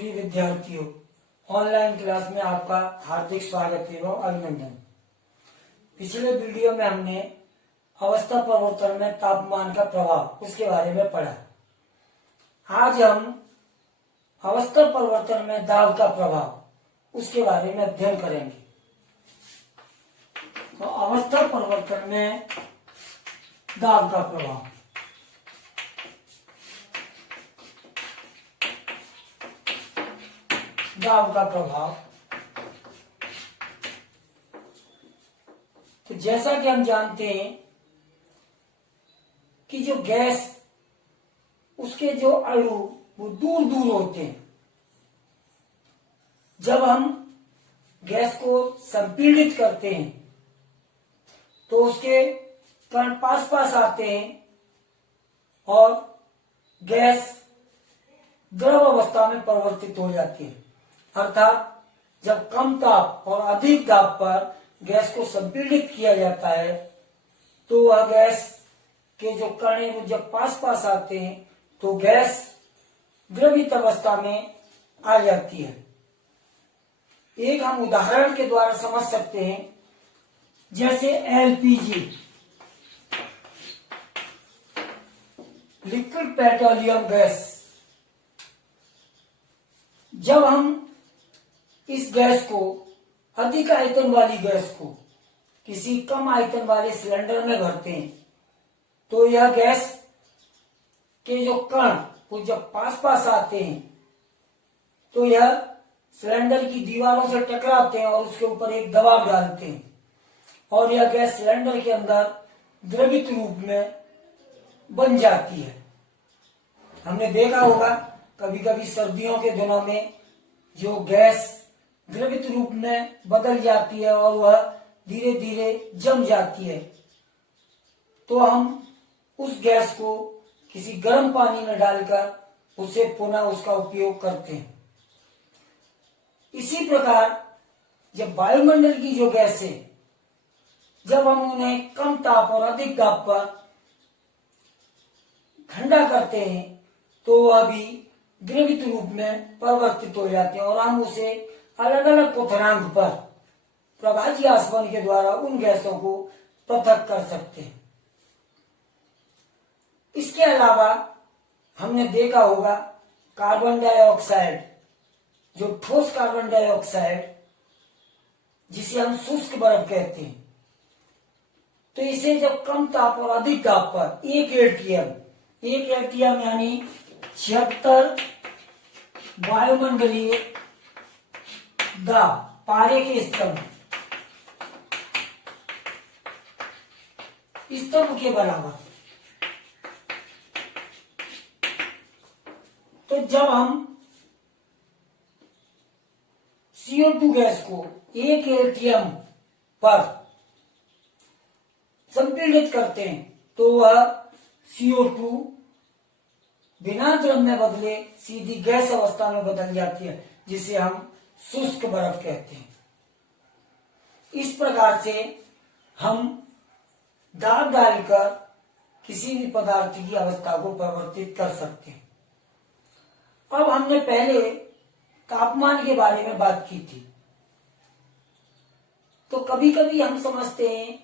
प्रिय विद्यार्थियों, online class में आपका हार्दिक स्वागत एवं अभिनंदन। पिछले वीडियो में हमने अवस्था परिवर्तन में तापमान का प्रभाव उसके बारे में पढ़ा। आज हम अवस्था परिवर्तन में दाब का प्रभाव उसके बारे में अध्ययन करेंगे। तो अवस्था परिवर्तन में दाब का प्रभाव। दाब का प्रभाव, तो जैसा कि हम जानते हैं कि जो गैस उसके जो अणु वो दूर दूर होते हैं। जब हम गैस को संपीड़ित करते हैं तो उसके कण पास पास आते हैं और गैस द्रव अवस्था में परिवर्तित हो जाती है। अर्थात जब कम ताप और अधिक दाब पर गैस को संपीड़ित किया जाता है तो वह गैस के जो कण हैं वो जब पास पास आते हैं तो गैस द्रवित अवस्था में आ जाती है। एक हम उदाहरण के द्वारा समझ सकते हैं, जैसे एलपीजी, लिक्विड पेट्रोलियम गैस। जब हम इस गैस को, अधिक आयतन वाली गैस को किसी कम आयतन वाले सिलेंडर में भरते हैं तो यह गैस के जो कण वो जब पास पास आते हैं तो यह सिलेंडर की दीवारों से टकराते हैं और उसके ऊपर एक दबाव डालते हैं और यह गैस सिलेंडर के अंदर द्रवित रूप में बन जाती है। हमने देखा होगा कभी कभी सर्दियों के दिनों में जो गैस द्रवित रूप में बदल जाती है और वह धीरे धीरे जम जाती है तो हम उस गैस को किसी गर्म पानी में डालकर उसे पुनः उसका उपयोग करते हैं। इसी प्रकार जब वायुमंडल की जो गैस है, जब हम उन्हें कम ताप और अधिक दाब पर ठंडा करते हैं तो वह भी द्रवित रूप में परिवर्तित हो जाते हैं और हम उसे अलग अलग क्वथनांक पर प्रभाजी आसवन के द्वारा उन गैसों को पृथक कर सकते हैं। इसके अलावा हमने देखा होगा कार्बन डाइऑक्साइड, जो ठोस कार्बन डाइऑक्साइड जिसे हम शुष्क बर्फ कहते हैं, तो इसे जब कम ताप और अधिक दाब पर 1 एटीएम यानी 76 वायुमंडलीय दाब पारे के स्तंभ के बराबर, तो जब हम CO2 गैस को 1 एटीएम पर संपीड़ित करते हैं तो वह CO2 बिना द्रव में बदले सीधी गैस अवस्था में बदल जाती है, जिसे हम शुष्क बर्फ कहते हैं। इस प्रकार से हम दाब डालकर किसी भी पदार्थ की अवस्था को परिवर्तित कर सकते हैं। अब हमने पहले तापमान के बारे में बात की थी, तो कभी कभी हम समझते हैं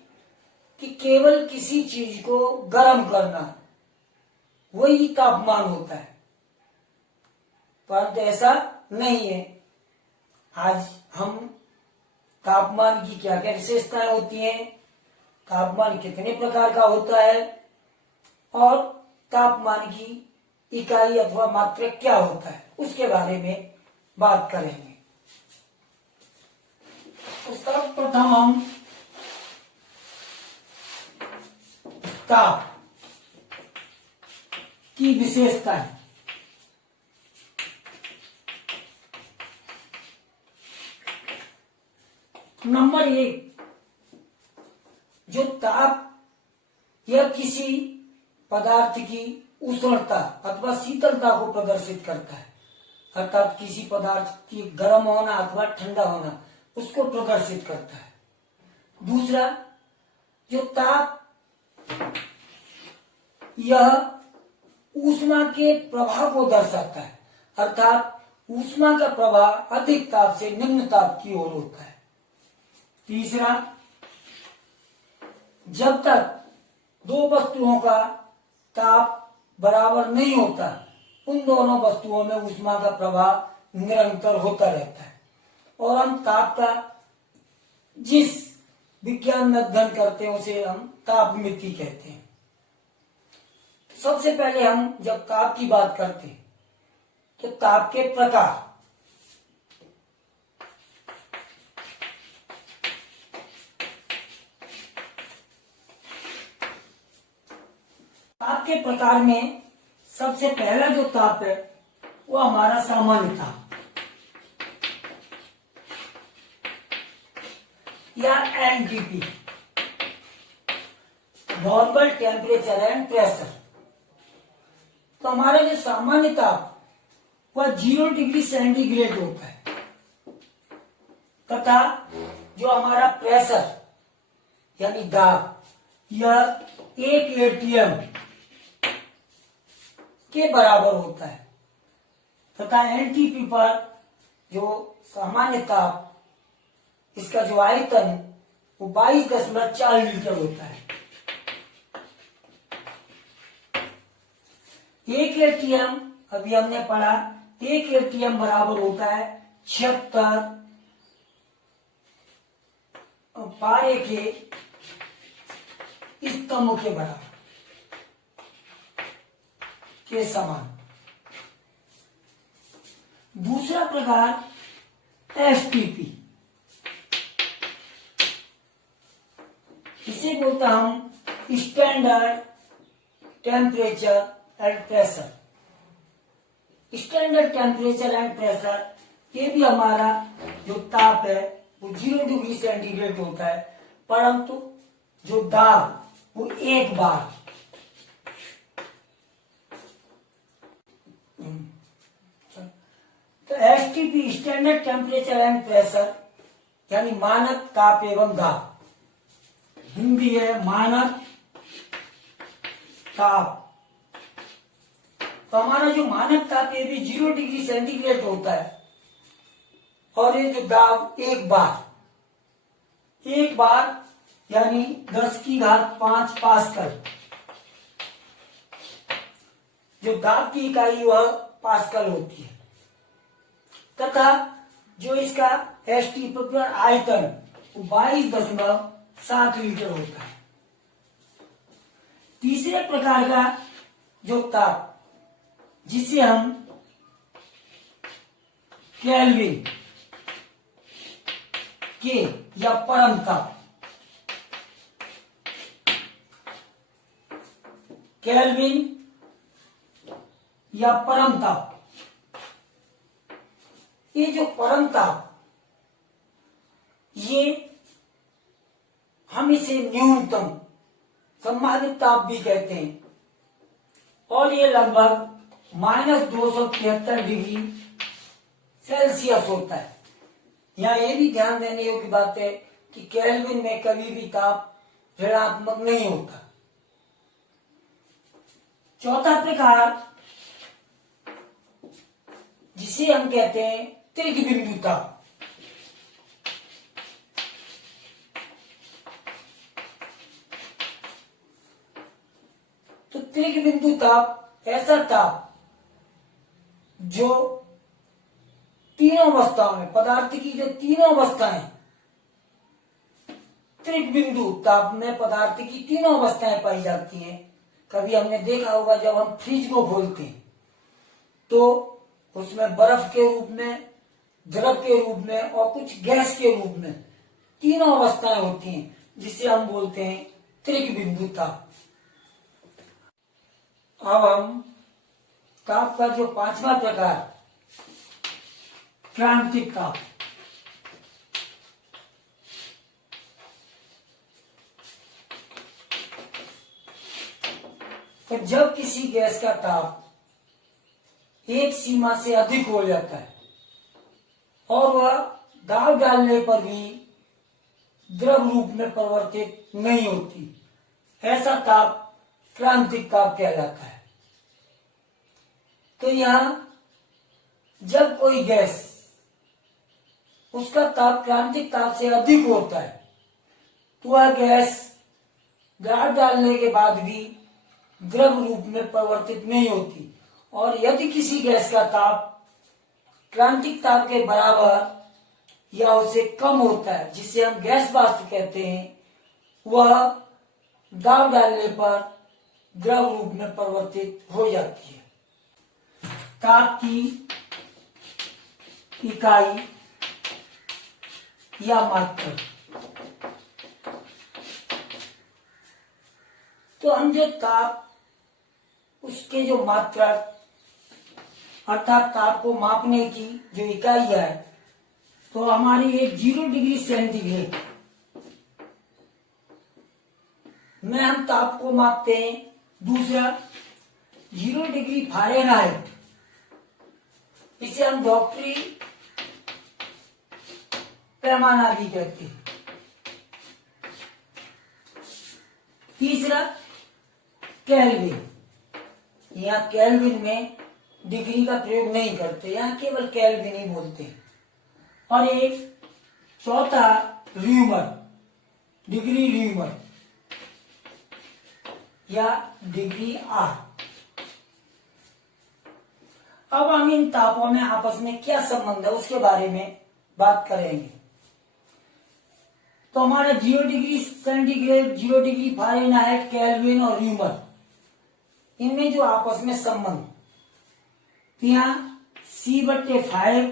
कि केवल किसी चीज को गर्म करना वही तापमान होता है, परंतु ऐसा नहीं है। आज हम तापमान की क्या क्या विशेषताएं होती हैं, तापमान कितने प्रकार का होता है और तापमान की इकाई अथवा मात्रक क्या होता है, उसके बारे में बात करेंगे। तो सर्वप्रथम हम ताप की विशेषताएं। नंबर 1, जो ताप यह किसी पदार्थ की उष्णता अथवा शीतलता को प्रदर्शित करता है, अर्थात किसी पदार्थ की गर्म होना अथवा ठंडा होना उसको प्रदर्शित करता है। दूसरा, जो ताप यह ऊष्मा के प्रभाव को दर्शाता है, अर्थात ऊष्मा का प्रवाह अधिक ताप से निम्न ताप की ओर होता है। तीसरा, जब तक दो वस्तुओं का ताप बराबर नहीं होता, उन दोनों वस्तुओं में ऊष्मा का प्रवाह निरंतर होता रहता है। और हम ताप का जिस विज्ञान में अध्ययन करते हैं उसे हम तापमिति कहते हैं। सबसे पहले हम जब ताप की बात करते हैं तो ताप के प्रकार। ताप के प्रकार में सबसे पहला जो ताप है वो हमारा सामान्य ताप या NTP, normal temperature and pressure. तो हमारा जो सामान्य ताप वह 0 डिग्री सेंटीग्रेड होता है तथा जो हमारा प्रेशर यानी दाब यह 1 एटीएम के बराबर होता है तथा एनटीपी पर जो सामान्य ताप इसका जो आयतन वो 22.4 लीटर होता है। 1 एटीएम अभी हमने पढ़ा, 1 एटीएम बराबर होता है 76 पारे के स्तंभ के बराबर के समान। दूसरा प्रकार एसटीपी, इसे बोलता हम standard temperature and pressure. Standard temperature and pressure ये भी हमारा जो ताप है वो 0 डिग्री सेंटीग्रेड होता है, परंतु जो दाब वो एक बार तो STP standard temperature and pressure यानी मानक ताप एवं दाब, हिंदी है मानक ताप। तो हमारा जो मानक ताप ये भी 0 डिग्री सेंटीग्रेड होता है और ये जो दाब एक बार यानी 10⁵ पास्कल, जो दाब की इकाई वह पास्कल होती है तथा जो इसका एसटीपी पर आयतन 22.7 लीटर होता है। तीसरे प्रकार का जो ताप जिसे हम केल्विन के या परम ताप, केल्विन या परम ताप, ये जो परम ताप ये हम इसे न्यूनतम संभावित ताप भी कहते हैं और ये लगभग -273 डिग्री सेल्सियस होता है। यहाँ ये भी ध्यान देने योग्य बात है कि केल्विन में कभी भी ताप ऋणात्मक नहीं होता। चौथा प्रकार जिसे हम कहते हैं त्रिक बिंदु ताप। तो त्रिक बिंदु ताप ऐसा ताप जो तीनों अवस्थाओं में, पदार्थ की जो तीनों अवस्थाएं, त्रिक बिंदु ताप में पदार्थ की तीनों अवस्थाएं पाई जाती हैं। कभी हमने देखा होगा जब हम फ्रिज को खोलते हैं तो उसमें बर्फ के रूप में, द्रव के रूप में और कुछ गैस के रूप में तीनों अवस्थाएं होती हैं जिसे हम बोलते हैं त्रिक बिंदु ताप। अब हम ताप का जो पांचवा प्रकार क्रांतिक ताप, तो जब किसी गैस का ताप एक सीमा से अधिक हो जाता है और वह दाब डालने पर भी द्रव रूप में परिवर्तित नहीं होती, ऐसा ताप क्रांतिक ताप कहलाता है। तो यहाँ जब कोई गैस उसका ताप क्रांतिक ताप से अधिक होता है तो वह गैस गार डालने के बाद भी द्रव रूप में परिवर्तित नहीं होती, और यदि किसी गैस का ताप क्रांतिक ताप के बराबर या उससे कम होता है, जिसे हम गैस वाष्प कहते हैं, वह दाब डालने पर द्रव रूप में परिवर्तित हो जाती है। ताप की इकाई या मात्रा, तो हम जो ताप उसके जो मात्रा अर्थात ताप को मापने की जो इकाई है, तो हमारी एक 0 डिग्री सेंटीग्रेड में हम ताप को मापते हैं। दूसरा 0 डिग्री फ़ारेनहाइट, इसे हम डॉक्टरी पैमाना भी कहते हैं। तीसरा केल्विन, यहाँ केल्विन में डिग्री का प्रयोग नहीं करते, यहाँ केवल केल्विन ही बोलते हैं। और एक चौथा र्यूमर, डिग्री र्यूमर या डिग्री आर। अब हम इन तापों में आपस में क्या संबंध है उसके बारे में बात करेंगे। तो हमारा 0 degree centigrade, 0 degree Fahrenheit, kelvin और र्यूमर, इनमें जो आपस में संबंध, तो यहाँ C/5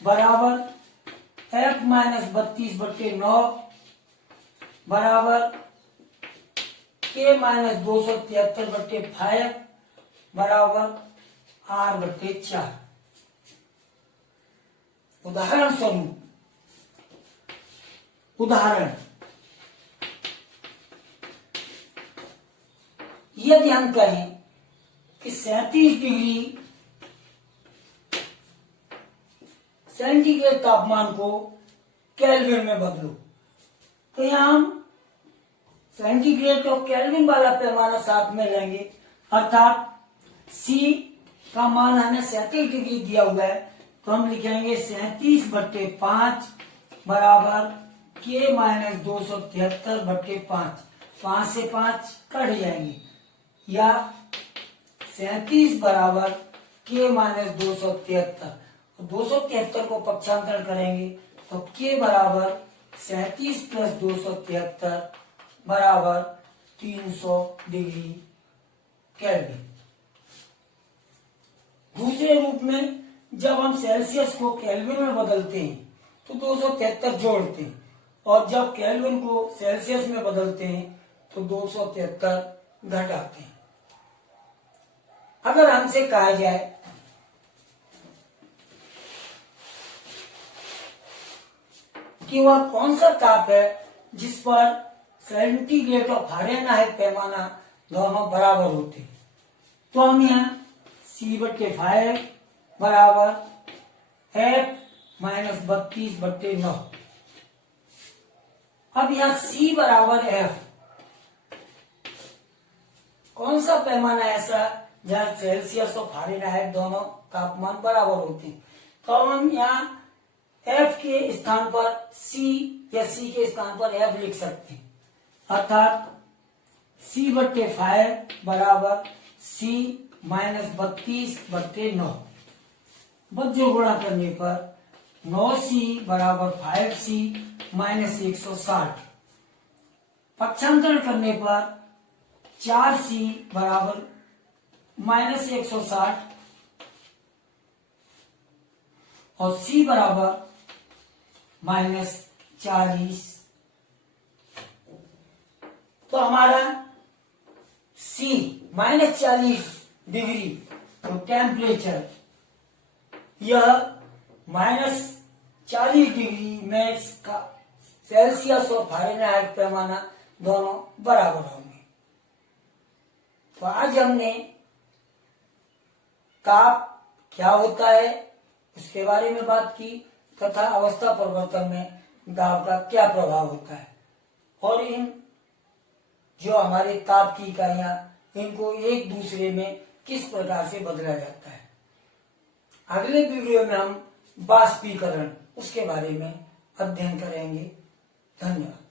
बराबर F-32/9 बराबर K-273/5 बराबर R/4। उदाहरण स्वरूप, यदि हम कहें कि 37 डिग्री सेंटीग्रेड तापमान को केल्विन में बदलो, तो यहाँ हम सेंटीग्रेड और केल्विन वाला पैमाना साथ में लेंगे, अर्थात C का मान हमें 37 डिग्री दिया हुआ है, तो हम लिखेंगे 37/5 बराबर K-273/5। 5 से 5 कट जाएंगे, या 37 बराबर K-273। 273 को पक्षांतर करेंगे तो K बराबर 37 + 273 बराबर 300 डिग्री केल्विन। दूसरे रूप में जब हम सेल्सियस को केल्विन में बदलते हैं तो 273 जोड़ते हैं, और जब केल्विन को सेल्सियस में बदलते हैं तो 273 घटाते हैं। अगर हमसे कहा जाए कि वह कौन सा ताप है जिस पर सेंटीग्रेड और फ़ारेनहाइट पैमाना दोनों बराबर होते हैं, तो हम यहाँ C/5 बराबर F-32/9। अब यहाँ C बराबर F, कौन सा पैमाना ऐसा जहाँ सेल्सियस और फ़ारेनहाइट दोनों तापमान बराबर होते हैं, तो हम यहाँ F के स्थान पर C या C के स्थान पर F लिख सकते हैं, अर्थात C/5 बराबर C - 32/9। बच्चों गुणा करने पर 9C बराबर 5C - 160। पक्षांतरण करने पर 4C बराबर -160 और C बराबर -40। तो हमारा C -40 डिग्री तो टेम्परेचर, यह -40 डिग्री में सेल्सियस और फ़ारेनहाइट पैमाना दोनों बराबर होंगे। तो आज हमने ताप क्या होता है उसके बारे में बात की, तथा अवस्था परिवर्तन में दाब का क्या प्रभाव होता है, और इन जो हमारे ताप की इकाइयां, इनको एक दूसरे में किस प्रकार से बदला जाता है। अगले वीडियो में हम बाष्पीकरण उसके बारे में अध्ययन करेंगे। धन्यवाद।